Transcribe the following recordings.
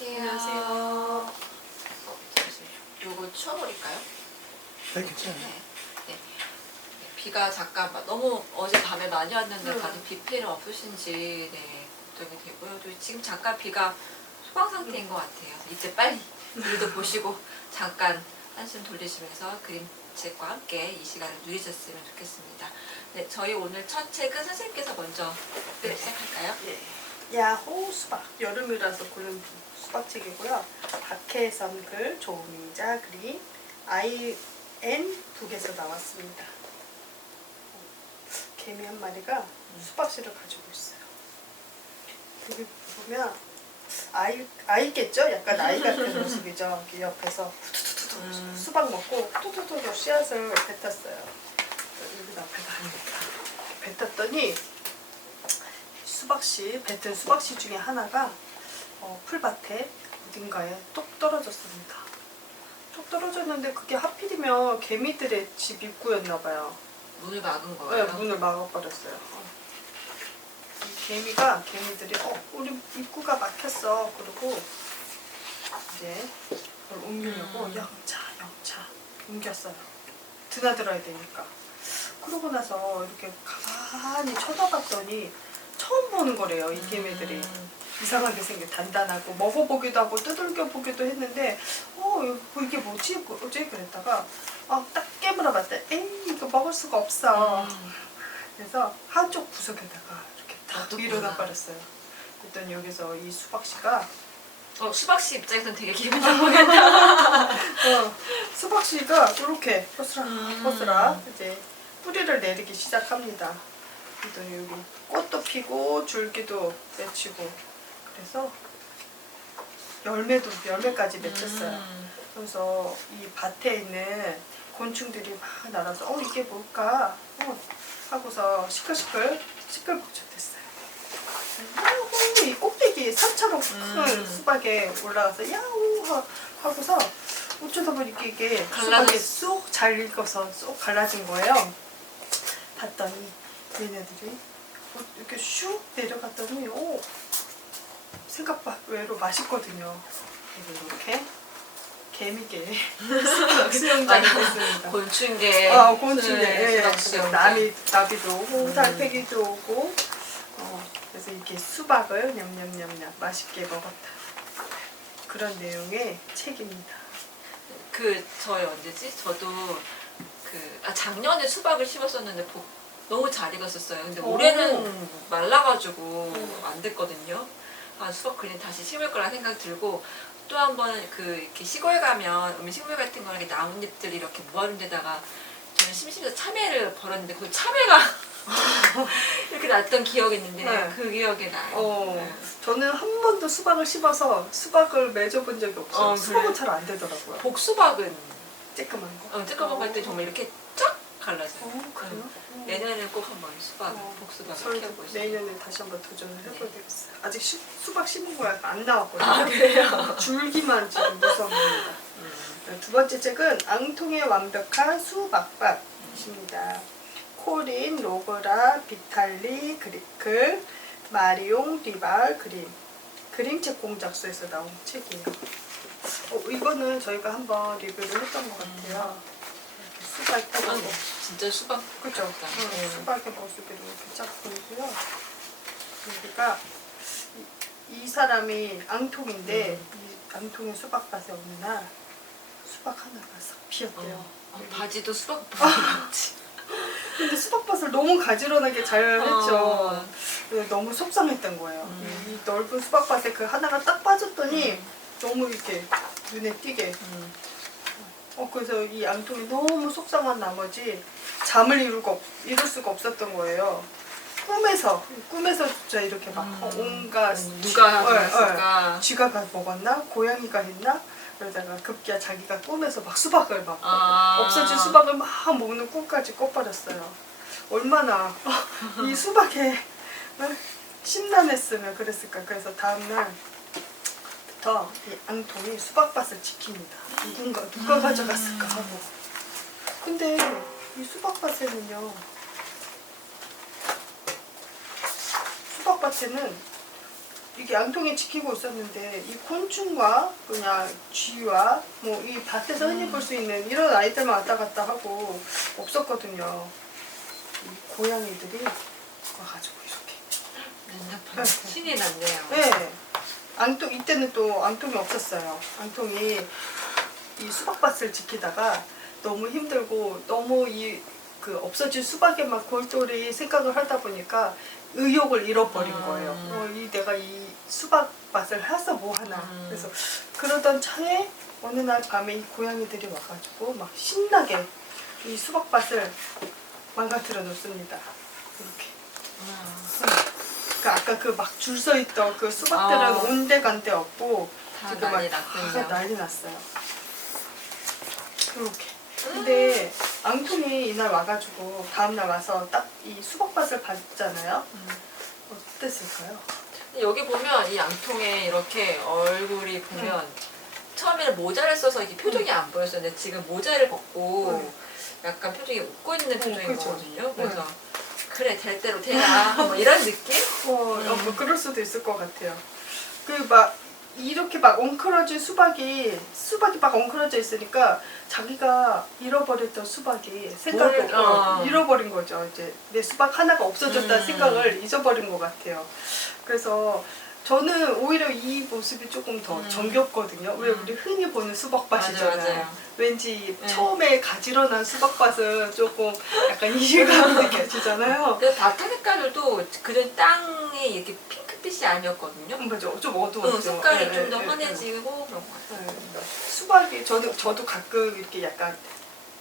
안녕하세요. 안녕하세요. 잠시만요. 요거 치워버릴까요? 네, 괜찮아요. 네. 네. 비가 잠깐 너무 어제 밤에 많이 왔는데 다들 비 피해는 없으신지 걱정이 되고요. 또 지금 잠깐 비가 소강 상태인 것 같아요. 이제 빨리 일도 보시고 잠깐 한숨 돌리시면서 그림책과 함께 이 시간을 누리셨으면 좋겠습니다. 네, 저희 오늘 첫 책은 선생님께서 먼저 시작할까요? 예. 야호 수박. 여름이라서 고른 수박책이고요. 박혜선 글, 조미자 그림, IN 북에서 나왔습니다. 개미 한 마리가 수박씨를 가지고 있어요. 여기 보면 아이겠죠? 약간 아이 같은 모습이죠. 이렇게 옆에서 수박 먹고 톡톡톡 씨앗을 뱉었어요. 여기 앞에다 뱉었더니 수박씨, 뱉은 수박씨 중에 하나가 풀밭에 어딘가에 똑 떨어졌습니다. 똑 떨어졌는데 그게 하필이면 개미들의 집 입구였나봐요. 문을 막은 네, 거예요? 문을 막아버렸어요. 이 개미들이 우리 입구가 막혔어. 그러고 이제 그걸 옮기려고 영차 옮겼어요. 드나들어야 되니까. 그러고 나서 이렇게 가만히 쳐다봤더니 처음 보는 거래요. 이 개미들이. 이상하게 생겨 단단하고 먹어보기도 하고 두들겨보기도 했는데 이게 뭐지? 어째? 그랬다가 딱 깨물어 봤더니 에이 이거 먹을 수가 없어. 그래서 한쪽 구석에다가 이렇게 다 밀어놔 버렸어요. 그랬더니 여기서 이 수박씨가 수박씨 입장에서는 되게 기분 나쁘겠다. 수박씨가 이렇게 허스락 이제 뿌리를 내리기 시작합니다. 그랬더니 여기 꽃도 피고 줄기도 맺히고 그래서 열매까지 맺혔어요. 그래서 이 밭에 있는 곤충들이 막 날아서 이게 뭘까 하고서 시끌벅적됐어요. 야호 이 꼭대기 산처럼 큰 수박에 올라가서 야호 하고서 어쩌다 보니까 이게 수박이 쏙 잘 익어서 쏙 갈라진 거예요. 봤더니 얘네들이 이렇게 슉 내려갔더니 생각보다 외로 맛있거든요. 이렇게 개미계 수영장이 됐습니다. 곤충계, 곤충계, 나비도 오고 달팽이도 오고 그래서 이렇게 수박을 냠냠냠냠 맛있게 먹었다. 그런 내용의 책입니다. 저희 언제지? 저도 작년에 수박을 심었었는데 너무 잘 익었었어요. 근데 올해는 말라가지고 안 됐거든요. 수박 그냥 다시 심을 거라 생각 들고 또 한 번 이렇게 시골 가면 음식물 같은 거는 이렇게 나뭇잎들이 이렇게 모아놓은 데다가 저는 심심해서 참외를 벌었는데 거기 참외가 이렇게 났던 기억이 있는데 그 기억이 나요. 저는 한 번도 수박을 심어서 수박을 맺어본 적이 없어요. 수박은 잘 안 되더라고요. 복수박은 쬐끄만 거? 쬐끄만 거 할 때 정말 이렇게 쫙 갈라져요. 그래요? 내년에 꼭 한번 복수박을 키워보시죠. 내년에 다시 한번 도전을 해봐야 되겠어요. 아직 수박 심은 거야 안 나왔거든요. 아, 그래요? 줄기만 지금 무성합니다. 두 번째 책은 앙통의 완벽한 수박밭입니다. 코린, 로그라, 비탈리, 그리클, 마리옹, 리발 그림책 공작소에서 나온 책이에요. 이거는 저희가 한번 리뷰를 했던 것 같아요. 수박 있다고. 진짜 수박. 그죠? 수박의 모습이 이렇게 쫙 보이고요. 여기가 이 사람이 앙통인데 이 앙통의 수박밭에 어느 날 수박 하나가 싹 피었대요. 바지도 수박밭이지. 근데 수박밭을 너무 가지런하게 잘 했죠. 너무 속상했던 거예요. 이 넓은 수박밭에 그 하나가 딱 빠졌더니 너무 이렇게 눈에 띄게. 그래서 이 앙통이 너무 속상한 나머지 잠을 이룰 수가 없었던 거예요. 꿈에서조차 이렇게 막 온갖 누가 했을까? 쥐가 먹었나? 고양이가 했나? 그러다가 급기야 자기가 꿈에서 막 수박을 막 없어진 수박을 막 먹는 꿈까지 꿔버렸어요. 얼마나 이 수박에 심란했으면 그랬을까. 그래서 다음날부터 이 앙통이 수박밭을 지킵니다. 누가 가져갔을까 하고. 근데 이 수박밭에는 이게 앙통에 지키고 있었는데 이 곤충과 그냥 쥐와 뭐 이 밭에서 흔히 볼 수 있는 이런 아이들만 왔다 갔다 하고 없었거든요. 이 고양이들이 와가지고 이렇게. 신이 났네요. 네. 앙통 이때는 또 앙통이 없었어요. 앙통이 이 수박밭을 지키다가 너무 힘들고 너무 이 그 없어진 수박에만 골똘히 생각을 하다 보니까 의욕을 잃어버린 거예요. 이 내가 이 수박밭을 해서 뭐 하나. 그래서 그러던 차에 어느 날 밤에 이 고양이들이 와가지고 막 신나게 이 수박밭을 망가뜨려 놓습니다. 이렇게. 그러니까 아까 그 막 줄 서 있던 그 수박들은 온데간데 없고 다 지금 난리 막 났군요. 다 난리 났어요. 이렇게. 근데 앙통이 이날 와가지고 다음날 와서 딱 이 수박밭을 봤잖아요. 어땠을까요? 여기 보면 이 앙통에 이렇게 얼굴이 보면 처음에는 모자를 써서 이게 표정이 안 보였었는데 지금 모자를 벗고 약간 표정이 웃고 있는 표정인 그렇죠. 거거든요. 그래서 그래 될 대로 되라 뭐 이런 느낌? 뭐 그럴 수도 있을 것 같아요. 그 막 이렇게 막 엉클어진 수박이 막 엉클어져 있으니까 자기가 잃어버렸던 수박이 생각을 잃어버린 거죠. 이제 내 수박 하나가 없어졌다는 생각을 잊어버린 것 같아요. 그래서 저는 오히려 이 모습이 조금 더 정겹거든요. 왜 우리 흔히 보는 수박밭이잖아요. 맞아요. 왠지 처음에 가지런한 수박밭은 조금 약간 이질감이 느껴지잖아요. 그 바탕 색깔도 그전 땅이 이렇게 핑크빛이 아니었거든요. 맞아, 좀 어두웠죠. 색깔이 좀 더 환해지고 그런 것 같아요. 수박이 저도 가끔 이렇게 약간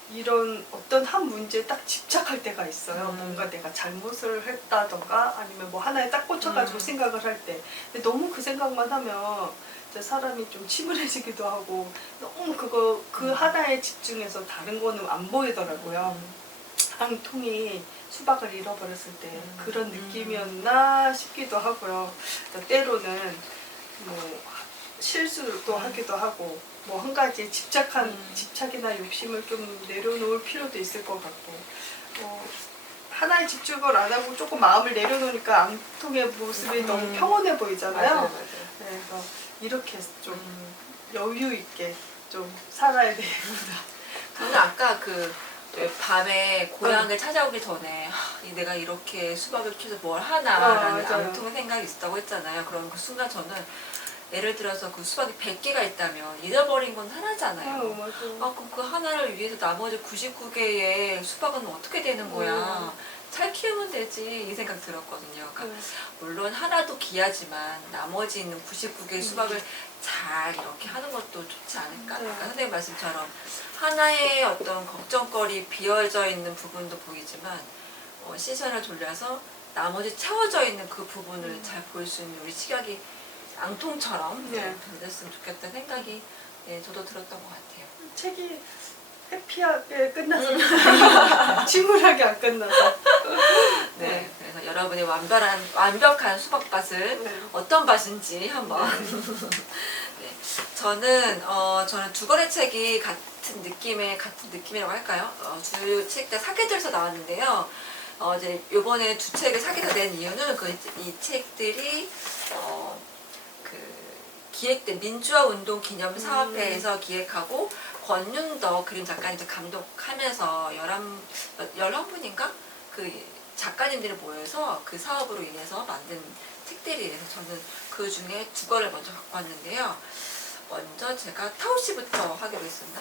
이런 어떤 한 문제에 딱 집착할 때가 있어요. 뭔가 내가 잘못을 했다던가 아니면 뭐 하나에 딱 꽂혀가지고 생각을 할 때. 근데 너무 그 생각만 하면 이제 사람이 좀 침울해지기도 하고 너무 그 하나에 집중해서 다른 거는 안 보이더라고요. 앙통이 수박을 잃어버렸을 때 그런 느낌이었나 싶기도 하고요. 그러니까 때로는 뭐 실수도 하기도 하고 뭐 한 가지에 집착이나 욕심을 좀 내려놓을 필요도 있을 것 같고 하나에 집중을 안 하고 조금 마음을 내려놓으니까 앙통의 모습이 너무 평온해 보이잖아요. 맞아요. 그래서 이렇게 좀 여유 있게 좀 살아야 되겠다. 저는 아까 왜 밤에 고향을 찾아오기 전에 내가 이렇게 수박을 키워서 뭘 하나라는 앙통의 생각이 있었다고 했잖아요. 그럼 그 순간 저는 예를 들어서 그 수박이 100개가 있다면 잃어버린 건 하나잖아요. 그럼 그 하나를 위해서 나머지 99개의 수박은 어떻게 되는 거야? 잘 키우면 되지 이 생각 들었거든요. 그러니까 물론 하나도 귀하지만 나머지 있는 99개의 수박을 잘 이렇게 하는 것도 좋지 않을까? 그러니까 선생님 말씀처럼 하나의 어떤 걱정거리 비어져 있는 부분도 보이지만 시선을 돌려서 나머지 채워져 있는 그 부분을 잘 볼 수 있는 우리 시각이 앙통처럼 변했으면 좋겠다는 생각이 저도 들었던 것 같아요. 책이 해피하게 끝나서 침울하게 안 끝나서 네, 그래서 여러분이 완벽한 수박밭을 어떤 밭인지 한번 네, 저는 두 권의 책이 같은 느낌이라고 할까요? 주 책 때 사계절서 나왔는데요. 이제 요번에 두 책을 사계절 낸 이유는 이 책들이 기획된 민주화 운동 기념 사업회에서 기획하고 권윤덕 그림 작가님들 감독하면서 11분인가? 그 작가님들이 모여서 그 사업으로 인해서 만든 책들이에요. 저는 그 중에 두 권을 먼저 갖고 왔는데요. 먼저 제가 타오씨부터 하기로 했습니다.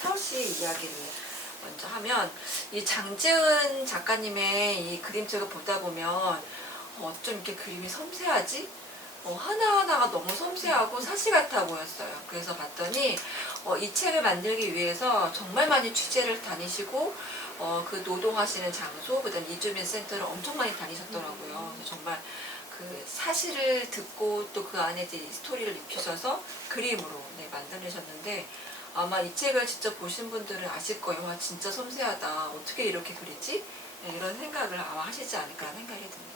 타오씨 이야기를 먼저 하면 이 장지은 작가님의 이 그림책을 보다 보면 어쩜 이렇게 그림이 섬세하지? 하나하나가 너무 섬세하고 사시 같아 보였어요. 그래서 봤더니 이 책을 만들기 위해서 정말 많이 취재를 다니시고 그 노동하시는 장소, 그다음 이주민 센터를 엄청 많이 다니셨더라고요. 정말 그 사실을 듣고 또 그 안에 이제 스토리를 입히셔서 그림으로 만들으셨는데 아마 이 책을 직접 보신 분들은 아실 거예요. 와 진짜 섬세하다. 어떻게 이렇게 그리지? 이런 생각을 아마 하시지 않을까 생각이 듭니다.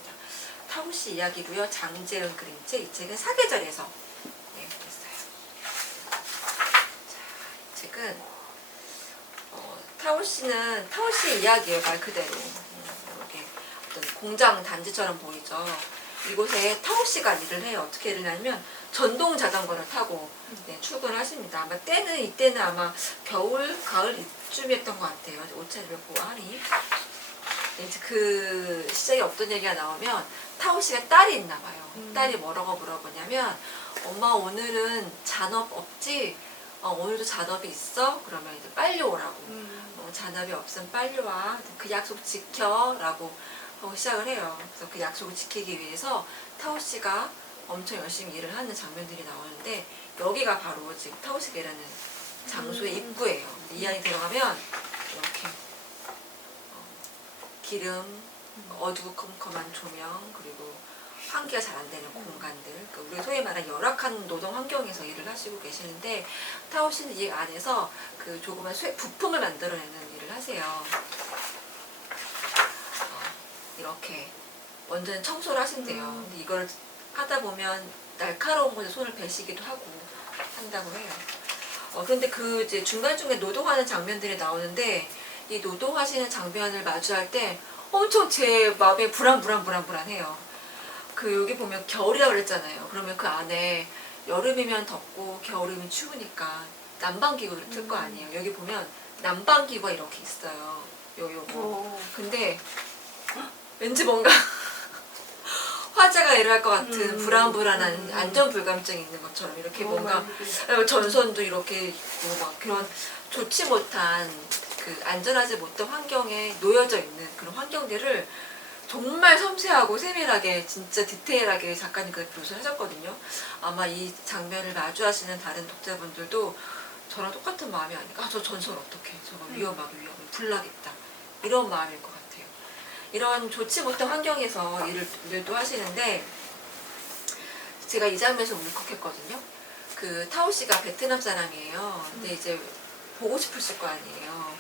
타오씨 이야기고요. 장재은 그림책. 이 책은 사계절에서 됐어요. 자, 이 책은 타오씨 이야기예요. 말 그대로. 이렇게 어떤 공장 단지처럼 보이죠. 이곳에 타오 씨가 일을 해요. 어떻게 일을 하냐면 전동 자전거를 타고 네, 출근을 하십니다. 아마 이때는 아마 겨울, 가을 이쯤이었던 것 같아요. 옷차림을 보아하니. 이제 그 시작에 어떤 얘기가 나오면 타오 씨가 딸이 있나 봐요. 딸이 뭐라고 물어보냐면 엄마 오늘은 잔업 없지? 오늘도 잔업이 있어? 그러면 이제 빨리 오라고. 잔업이 없으면 빨리 와. 그 약속 지켜. 라고 하고 시작을 해요. 그래서 그 약속을 지키기 위해서 타오 씨가 엄청 열심히 일을 하는 장면들이 나오는데 여기가 바로 지금 타오 씨가 일하는 장소의 입구예요. 이 안에 들어가면 이렇게 기름, 어두컴컴한 조명, 그리고 환기가 잘 안 되는 공간들, 그러니까 우리 소위 말하는 열악한 노동 환경에서 일을 하시고 계시는데 타오 씨는 이 안에서 그 조그만 부품을 만들어내는 일을 하세요. 이렇게 완전 청소를 하신대요. 근데 이걸 하다 보면 날카로운 곳에 손을 베시기도 하고 한다고 해요. 그런데 그 이제 중간중간 노동하는 장면들이 나오는데 이 노동하시는 장면을 마주할 때 엄청 제 마음에 불안해요. 그 여기 보면 겨울이라고 그랬잖아요. 그러면 그 안에 여름이면 덥고 겨울이면 추우니까 난방기구를 틀 거 아니에요. 여기 보면 난방기구가 이렇게 있어요. 요거. 근데 왠지 뭔가 화재가 일어날 것 같은 불안한 안전불감증이 있는 것처럼 이렇게 뭔가 전선도 이렇게 있고 막 그런 좋지 못한 그 안전하지 못한 환경에 놓여져 있는 그런 환경들을 정말 섬세하고 세밀하게 진짜 디테일하게 작가님께서 묘사를 하셨거든요. 아마 이 장면을 마주하시는 다른 독자분들도 저랑 똑같은 마음이 아닐까. 저 전선 어떡해. 저거 위험해. 불 나겠다. 이런 마음일 것 같아요. 이런 좋지 못한 환경에서 일도 하시는데 제가 이 장면에서 울컥했거든요. 그 타오 씨가 베트남 사람이에요. 근데 이제 보고 싶으실 거 아니에요.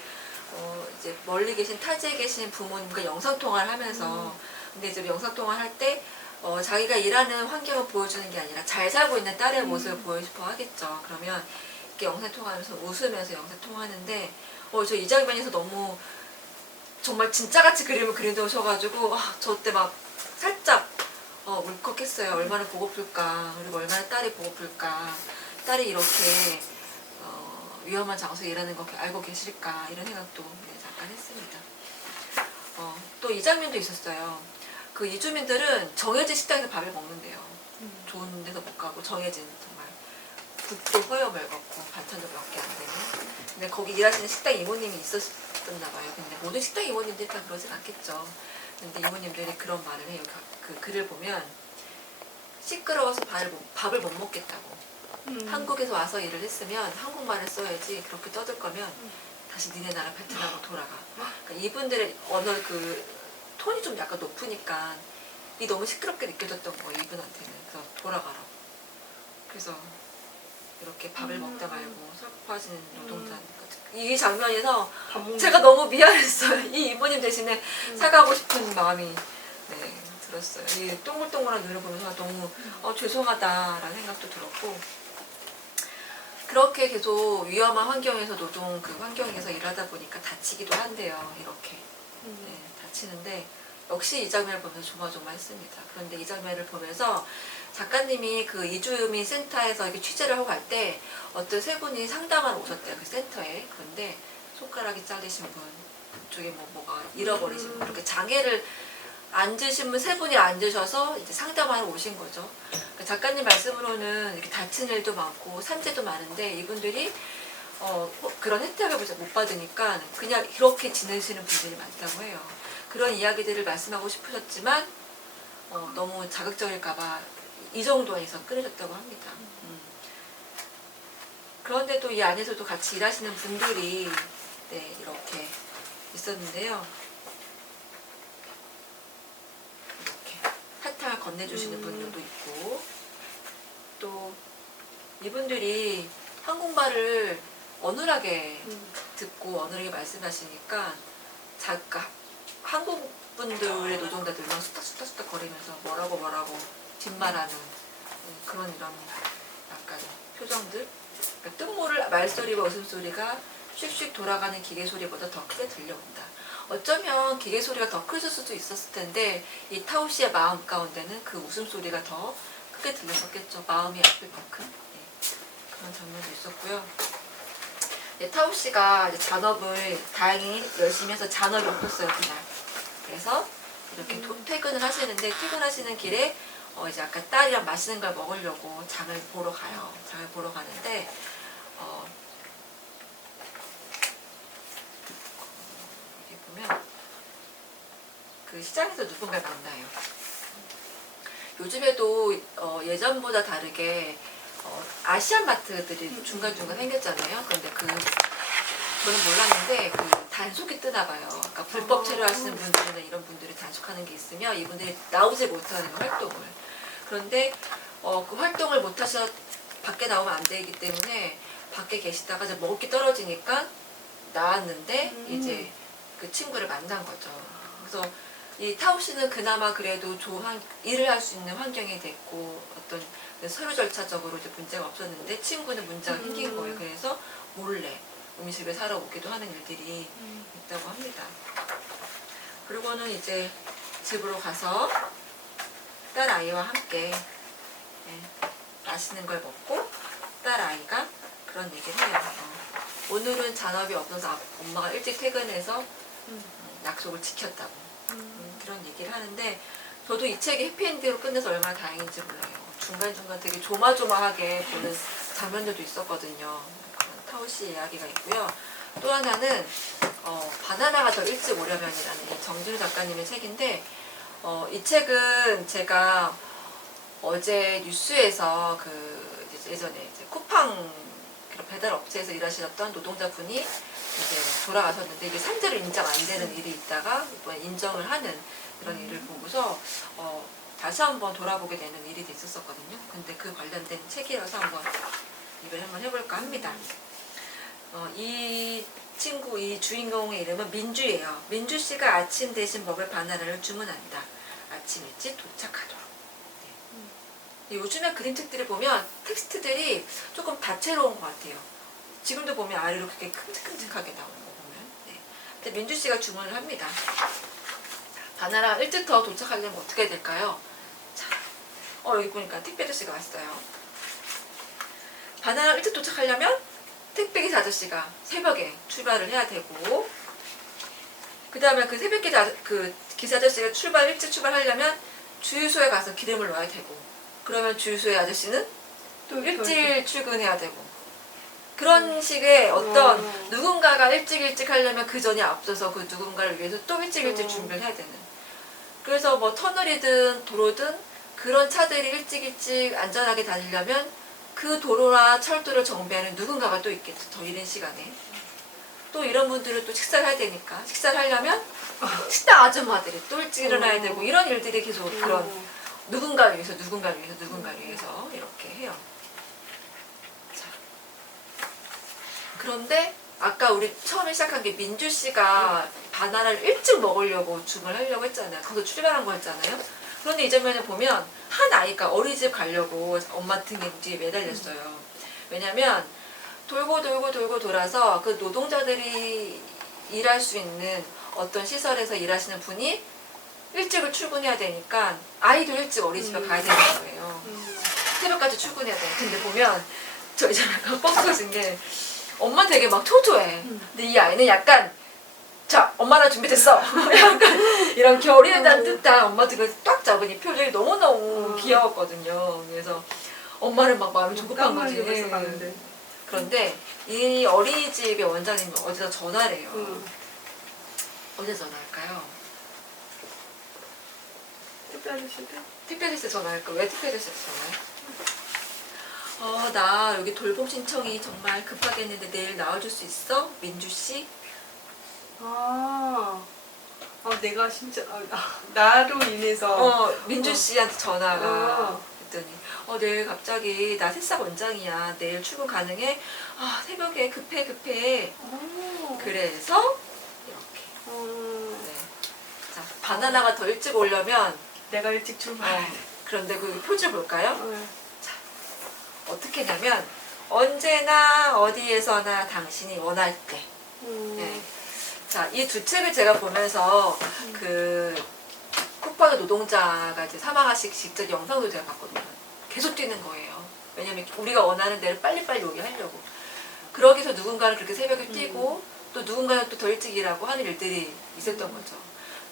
이제 멀리 계신 타지에 계신 부모님과 영상통화를 하면서 근데 이제 영상통화를 할 때 자기가 일하는 환경을 보여주는 게 아니라 잘 살고 있는 딸의 모습을 보여주고 싶어 하겠죠. 그러면 이렇게 영상통화하면서 웃으면서 영상통화하는데 저 이 장면에서 너무 정말 진짜같이 그림을 그려놓으셔가지고 저 때 막 살짝 울컥했어요. 얼마나 보고플까. 그리고 얼마나 딸이 보고플까. 딸이 이렇게 위험한 장소에 일하는 거 알고 계실까 이런 생각도 잠깐 했습니다. 또 이 장면도 있었어요. 그 이주민들은 정해진 식당에서 밥을 먹는데요. 좋은 데서 못 가고 정해진 정말 국도 허여멀 걷고 반찬도 몇 개 안 되는. 근데 거기 일하시는 식당 이모님이 있었나 봐요. 근데 모든 식당 이모님들이 다 그러진 않겠죠. 근데 이모님들이 그런 말을 해요. 그 글을 보면 시끄러워서 밥을 못 먹겠다고. 한국에서 와서 일을 했으면 한국말을 써야지. 그렇게 떠들 거면 다시 니네 나라 베트남으로 돌아가. 그러니까 이분들의 언어 그 톤이 좀 약간 높으니까 이 너무 시끄럽게 느껴졌던 거예요. 이분한테는. 그래서 돌아가라고. 그래서 이렇게 밥을 먹다 말고 설거하시는 노동자. 이 장면에서 제가 너무 미안했어요. 이 이모님 대신에 사과하고 싶은 마음이 들었어요. 이 동글동글한 눈을 보면서 너무 죄송하다라는 생각도 들었고 그렇게 계속 위험한 환경에서 노동 그 환경에서 일하다 보니까 다치기도 한대요. 이렇게 다치는데 역시 이 장면을 보면서 조마조마했습니다. 그런데 이 장면을 보면서 작가님이 그 이주민 센터에서 이렇게 취재를 하고 갈 때 어떤 세 분이 상담하러 오셨대요. 그 센터에. 그런데 손가락이 잘리신 분, 그쪽에 뭐가 잃어버리신 분, 이렇게 장애를 앉으신 분 세 분이 앉으셔서 이제 상담하러 오신 거죠. 그러니까 작가님 말씀으로는 이렇게 다친 일도 많고 산재도 많은데 이분들이 그런 혜택을 못 받으니까 그냥 이렇게 지내시는 분들이 많다고 해요. 그런 이야기들을 말씀하고 싶으셨지만 너무 자극적일까봐 이 정도 안에서 끊으셨다고 합니다. 그런데도 이 안에서도 같이 일하시는 분들이 이렇게 있었는데요. 이렇게 사탕을 건네주시는 분들도 있고 또 이분들이 한국말을 어눌하게 듣고 어눌하게 말씀하시니까 한국 분들의 노동자들만 수닥수닥 거리면서 뭐라고 뒷말하는 그런 이런 약간 표정들. 그러니까 뜻모를 말소리와 웃음소리가 슉슉 돌아가는 기계 소리보다 더 크게 들려온다. 어쩌면 기계 소리가 더 클 수도 있었을 텐데 이 타오 씨의 마음 가운데는 그 웃음소리가 더 크게 들렸었겠죠. 마음이 아플 만큼. 네. 그런 장면도 있었고요. 네, 타오 씨가 이제 잔업을 다행히 열심히 해서 잔업이 없었어요, 그날. 그래서 이렇게 퇴근을 하시는데 퇴근하시는 길에 이제 아까 딸이랑 맛있는 걸 먹으려고 장을 보러 가요. 장을 보러 가는데 여기 보면 그 시장에서 누군가 만나요. 요즘에도 예전보다 다르게 아시안 마트들이 중간중간 생겼잖아요. 그런데 저는 몰랐는데 단속이 뜨나 봐요. 그러니까 불법 체류하시는 분들이나 이런 분들이 단속하는 게 있으면 이분들이 나오지 못하는 활동을. 그런데 그 활동을 못 하셔서 밖에 나오면 안 되기 때문에 밖에 계시다가 이제 먹을 게 떨어지니까 나왔는데 이제 그 친구를 만난 거죠. 그래서 이 타오 씨는 그나마 그래도 일을 할 수 있는 환경이 됐고 어떤 서류 절차적으로 이제 문제가 없었는데 친구는 문제가 생긴 거예요. 그래서 몰래 음식을 사러 오기도 하는 일들이 있다고 합니다. 그리고는 이제 집으로 가서 딸 아이와 함께 맛있는 걸 먹고 딸 아이가 그런 얘기를 해요. 오늘은 잔업이 없어서 엄마가 일찍 퇴근해서 약속을 지켰다고 그런 얘기를 하는데 저도 이 책이 해피엔딩으로 끝내서 얼마나 다행인지 몰라요. 중간중간 되게 조마조마하게 보는 장면들도 있었거든요. 그런 타오 씨 이야기가 있고요. 또 하나는 바나나가 더 일찍 오려면이라는 정진우 작가님의 책인데 이 책은 제가 어제 뉴스에서 예전에 이제 쿠팡 배달 업체에서 일하셨던 노동자분이 이제 돌아가셨는데 이게 산재로 인정 안 되는 일이 있다가 이번에 인정을 하는 그런 일을 보고서 다시 한번 돌아보게 되는 일이 있었거든요. 근데 그 관련된 책이라서 이걸 한번 해볼까 합니다. 이 주인공의 이름은 민주예요. 민주 씨가 아침 대신 먹을 바나나를 주문한다. 아침 일찍 도착하도록. 네. 요즘에 그림책들을 보면 텍스트들이 조금 다채로운 것 같아요. 지금도 보면 아래로 그렇게 큼직큼직하게 나오는 거 보면. 네. 근데 민주 씨가 주문을 합니다. 바나나가 일찍 더 도착하려면 어떻게 해야 될까요? 자, 여기 보니까 택배 아저씨가 왔어요. 바나나가 일찍 도착하려면 택배 기사 아저씨가 새벽에 출발을 해야 되고, 그 다음에 그 새벽 기사 아저씨가 일찍 출발하려면 주유소에 가서 기름을 넣어야 되고, 그러면 주유소의 아저씨는 또 일찍 출근해야 되고, 그런 식의 어떤 누군가가 일찍 하려면 그 전에 앞서서 그 누군가를 위해서 또 일찍 준비를 해야 되는. 그래서 뭐 터널이든 도로든 그런 차들이 일찍 안전하게 다니려면 그 도로나 철도를 정비하는 누군가가 또 있겠죠. 더 이른 시간에. 또 이런 분들은 또 식사를 해야 되니까 식사를 하려면 식당 아줌마들이 또 일찍 일어나야 되고 이런 일들이 계속 그런 누군가를 위해서 이렇게 해요. 자. 그런데 아까 우리 처음에 시작한 게 민주 씨가 바나나를 일찍 먹으려고 주문하려고 했잖아요. 거기서 출발한 거였잖아요. 그런데 이 장면을 보면 한 아이가 어린이집 가려고 엄마 등 뒤에 매달렸어요. 왜냐면 돌고 돌아서 그 노동자들이 일할 수 있는 어떤 시설에서 일하시는 분이 일찍을 출근해야 되니까 아이도 일찍 어린이집에 가야 되는 거예요. 새벽까지 출근해야 돼. 근데 보면 저 이제 약간 뻥 터진 게 엄마 되게 막 초조해. 근데 이 아이는 약간 자, 엄마랑 준비됐어. 약간 이런 결의에 대한 뜻한 엄마들을 딱 잡은 이 표정이 너무너무 귀여웠거든요. 그래서 엄마는 막 마음이 조급한 거지. 그런데 이 어린이집의 원장님이 어디다 전화를 해요. 어디에 전화할까요? 택배 아저씨한테? 택배 아저씨 전화할까? 왜 택배 아저씨한테 전화해? 나 여기 돌봄 신청이 정말 급하게 했는데 내일 나와줄 수 있어? 민주 씨? 내가 진짜 나로 인해서 민주 씨한테 전화가 했더니 내일 갑자기 나 새싹 원장이야. 내일 출근 가능해? 새벽에 급해. 그래서 이렇게. 네. 자, 바나나가 더 일찍 오려면 내가 일찍 출발해. 그런데 그 표지 볼까요? 자, 어떻게 하냐면 언제나 어디에서나 당신이 원할 때. 네. 자, 이 두 책을 제가 보면서 그 쿠팡의 노동자가 이제 사망하시기 직전 영상도 제가 봤거든요. 계속 뛰는 거예요. 왜냐면 우리가 원하는 데를 빨리빨리 오게 하려고. 그러기 위해서 누군가는 그렇게 새벽에 뛰고 또 누군가는 또 더 일찍 일하고 하는 일들이 있었던 거죠.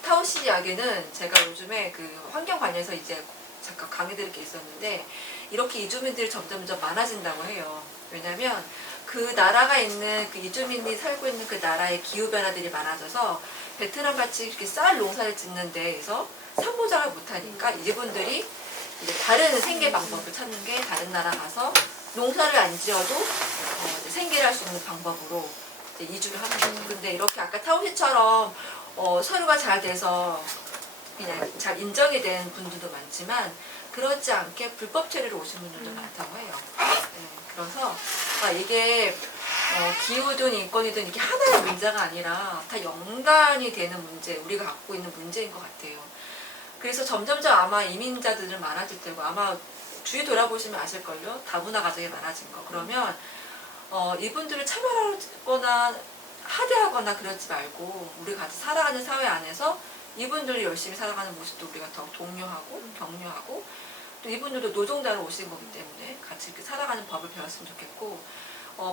타오시 이야기는 제가 요즘에 그 환경관련해서 이제 잠깐 강의 들을 게 있었는데 이렇게 이주민들이 점점점 많아진다고 해요. 왜냐면 그 나라가 있는 그 이주민이 살고 있는 그 나라의 기후 변화들이 많아져서 베트남 같이 이렇게 쌀 농사를 짓는 데에서 산모작을 못하니까 이분들이 이제 다른 생계 방법을 찾는 게 다른 나라 가서 농사를 안 지어도 이제 생계를 할 수 있는 방법으로 이제 이주를 하는 거죠. 근데 이렇게 아까 타오시처럼 서류가 잘 돼서 그냥 잘 인정이 된 분들도 많지만 그렇지 않게 불법 체류로 오신 분들도 많다고 해요. 네, 그래서 이게 기후든 인권이든 이게 하나의 문제가 아니라 다 연관이 되는 문제, 우리가 갖고 있는 문제인 것 같아요. 그래서 점점점 아마 이민자들은 많아질 테고 아마 주위 돌아보시면 아실걸요? 다문화 가정이 많아진 거. 그러면 이분들을 차별하거나 하대하거나 그러지 말고 우리 같이 살아가는 사회 안에서 이분들이 열심히 살아가는 모습도 우리가 더 독려하고 격려하고 또 이분들도 노동자로 오신 거기 때문에 같이 이렇게 살아가는 법을 배웠으면 좋겠고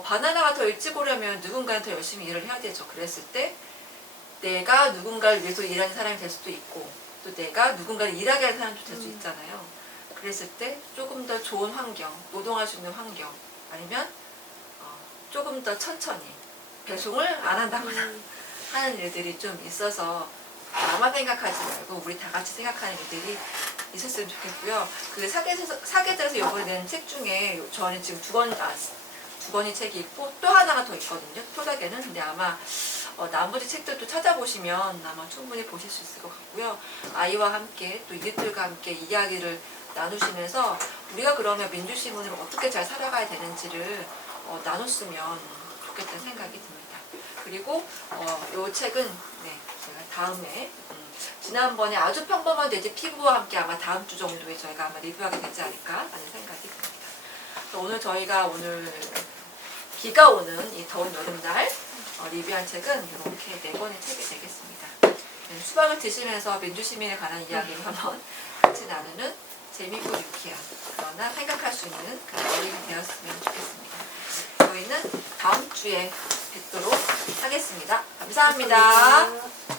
바나나가 더 일찍 오려면 누군가는 더 열심히 일을 해야 되죠. 그랬을 때 내가 누군가를 위해서 일하는 사람이 될 수도 있고 또 내가 누군가를 일하게 하는 사람도 될 수 있잖아요. 그랬을 때 조금 더 좋은 환경, 노동할 수 있는 환경 아니면 조금 더 천천히 배송을 안 한다거나 하는 일들이 좀 있어서 나만 생각하지 말고 우리 다 같이 생각하는 일들이 있었으면 좋겠고요. 그 사계절에서 이번에 낸 책 중에 저는 지금 두 권의 책이 있고 또 하나가 더 있거든요. 토닥에는. 근데 아마 나머지 책들도 찾아보시면 아마 충분히 보실 수 있을 것 같고요. 아이와 함께 또 이웃들과 함께 이야기를 나누시면서 우리가 그러면 민주시민으로 어떻게 잘 살아가야 되는지를 나눴으면 좋겠다는 생각이 듭니다. 그리고 이 책은 제가 다음에 지난번에 아주 평범한 돼지 피부와 함께 아마 다음 주 정도에 저희가 아마 리뷰하게 되지 않을까 하는 생각이 듭니다. 오늘 저희가 비가 오는 이 더운 여름날 리뷰한 책은 이렇게 4권의 책이 되겠습니다. 수박을 드시면서 민주시민에 관한 이야기를 한번 같이 나누는 재미있고 유쾌한 그러나 생각할 수 있는 그런 어린이 되었으면 좋겠습니다. 저희는 다음 주에 뵙도록 하겠습니다. 감사합니다.